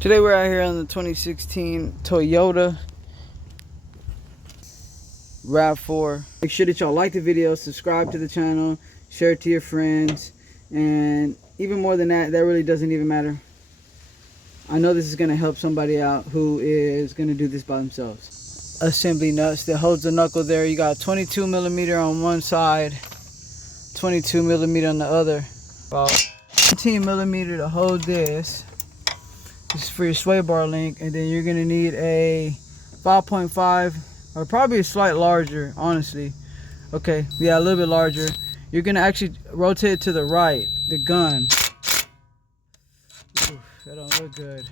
Today we're out here on the 2016 Toyota RAV4. Make sure that y'all like the video, subscribe to the channel, share it to your friends, and even more than that, that really doesn't even matter. I know this is going to help somebody out who is going to do this by themselves. Assembly nuts that holds the knuckle there. You got 22 millimeter on one side, 22 millimeter on the other. About 15 millimeter to hold this. This is for your sway bar link, and then you're going to need a 5.5 or probably a slight larger, honestly. Okay, yeah, a little bit larger. You're going to actually rotate it to the right, the gun. Oof, that don't look good.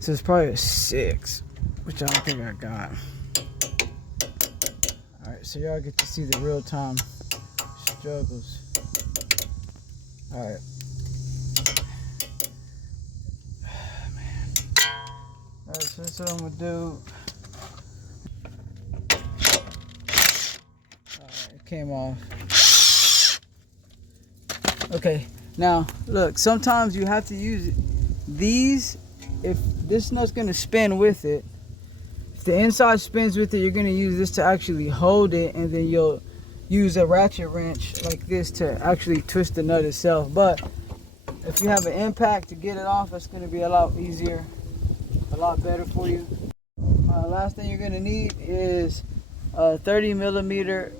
So it's probably a 6, which I don't think I got. Alright, so y'all get to see the real time struggles. Alright. Man. Alright, so that's what I'm gonna do. Alright, it came off. Okay, now look, sometimes you have to use these. If this nut's gonna spin with it, if the inside spins with it, you're gonna use this to actually hold it, and then you'll use a ratchet wrench like this to actually twist the nut itself. But if you have an impact to get it off, it's gonna be a lot easier, a lot better for you. Last thing you're gonna need is a 30 millimeter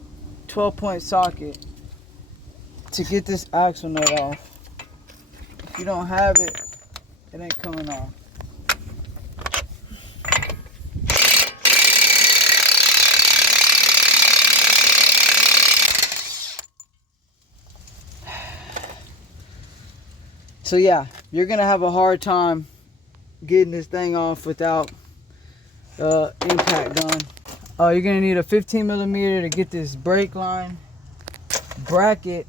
12-point socket to get this axle nut off. If you don't have it, it ain't coming off. So yeah, you're gonna have a hard time getting this thing off without impact on. You're gonna need a 15 millimeter to get this brake line bracket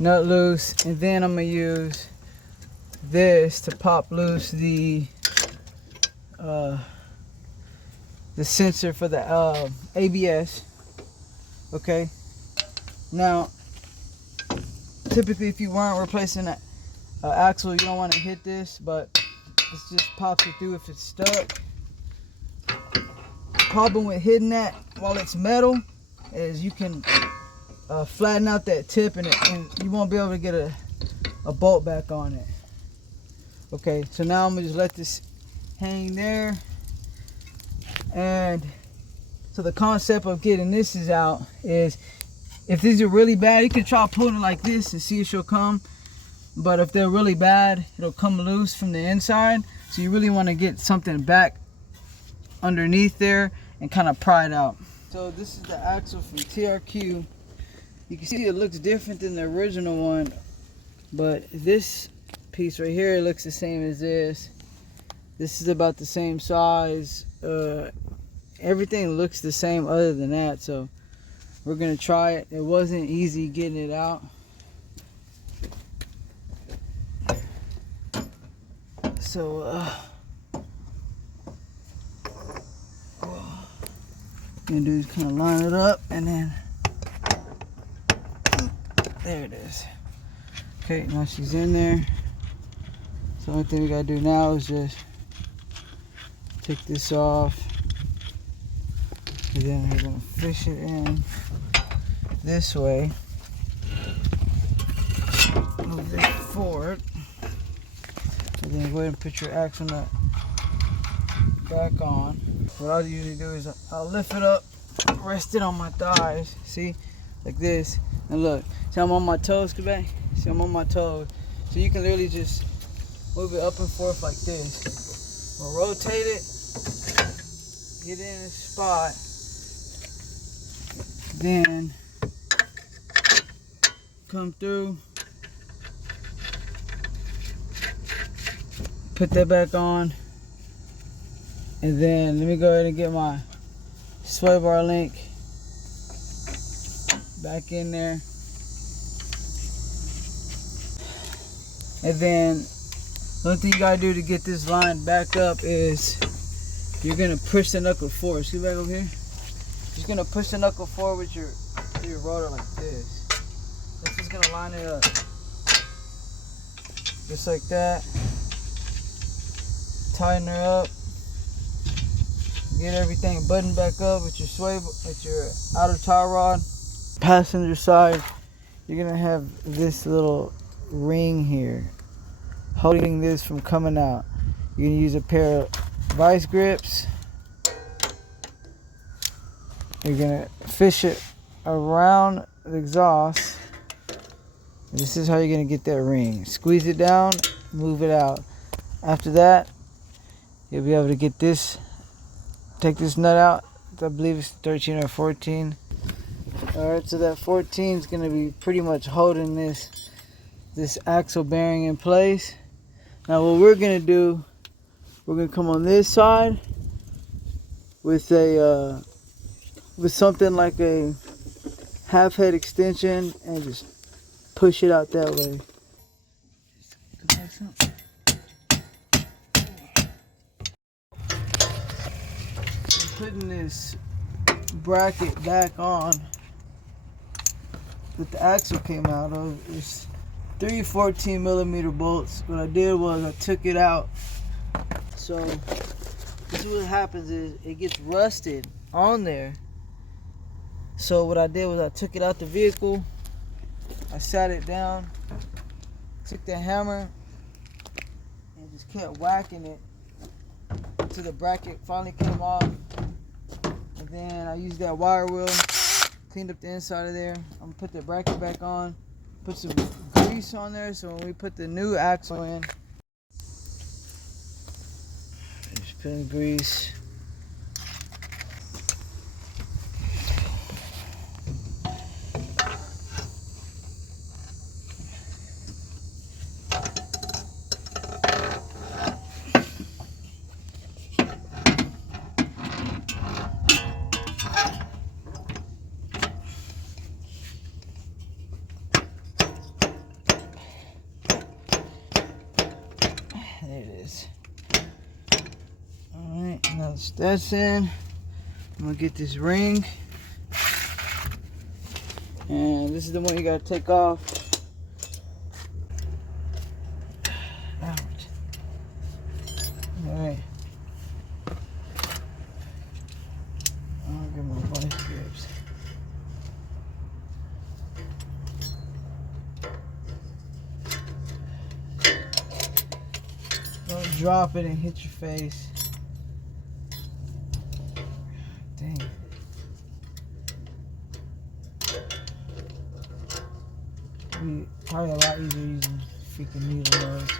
nut loose, and then I'm gonna use this to pop loose the sensor for the ABS. Okay, now typically if you weren't replacing that axle, you don't want to hit this, but this just pops it through if it's stuck. The problem with hitting that while it's metal is you can flatten out that tip, and you won't be able to get a bolt back on it. Okay, so now I'm gonna just let this hang there. And so the concept of getting this is out is, if these are really bad, you can try pulling it like this and see if she'll come. But if they're really bad, it'll come loose from the inside. So you really want to get something back underneath there and kind of pry it out. So this is the axle from TRQ. You can see it looks different than the original one, but this piece right here looks the same as this. This is about the same size. Everything looks the same other than that, so we're gonna try it. It wasn't easy getting it out. So what I'm gonna do is kind of line it up, and then there it is. Okay, now she's in there. So the only thing we gotta do now is just take this off, and then we're gonna fish it in this way. Move this forward, and then go ahead and put your axle nut back on. What I'll usually do is I'll lift it up, rest it on my thighs, see, like this, and look, see I'm on my toes, Quebec? See I'm on my toes, so you can literally just move it up and forth like this. We'll rotate it, get it in a spot, then come through, put that back on, and then let me go ahead and get my sway bar link back in there. And then the only thing you gotta do to get this line back up is you're gonna push the knuckle forward. See back over here? Just gonna push the knuckle forward with your rotor like this. This is gonna line it up. just like that. Tighten her up. Get everything buttoned back up with your outer tie rod. Passenger side, you're gonna have this little ring here holding this from coming out. You're gonna use a pair of vice grips. You're gonna fish it around the exhaust. This is how you're gonna get that ring. Squeeze it down, move it out. After that, you'll be able to get this, take this nut out. I believe it's 13 or 14. Alright, so that 14 is gonna be pretty much holding this axle bearing in place. Now what we're gonna do, we're gonna come on this side with something like a half head extension and just push it out that way. I'm putting this bracket back on that the axle came out of. It's 3 14mm bolts. What I did was I took it out. So this is what happens is it gets rusted on there. So what I did was I took it out the vehicle, I sat it down, took the hammer and just kept whacking it until the bracket finally came off. And then I used that wire wheel, cleaned up the inside of there. I'm gonna put the bracket back on, put some grease on there so when we put the new axle in, just putting grease. There it is. Alright, now that's in. I'm gonna get this ring. And this is the one you gotta take off. Ouch. Alright. I'll get my vice grips. Don't drop it and hit your face. Dang. It'd be probably a lot easier using freaking needle nose.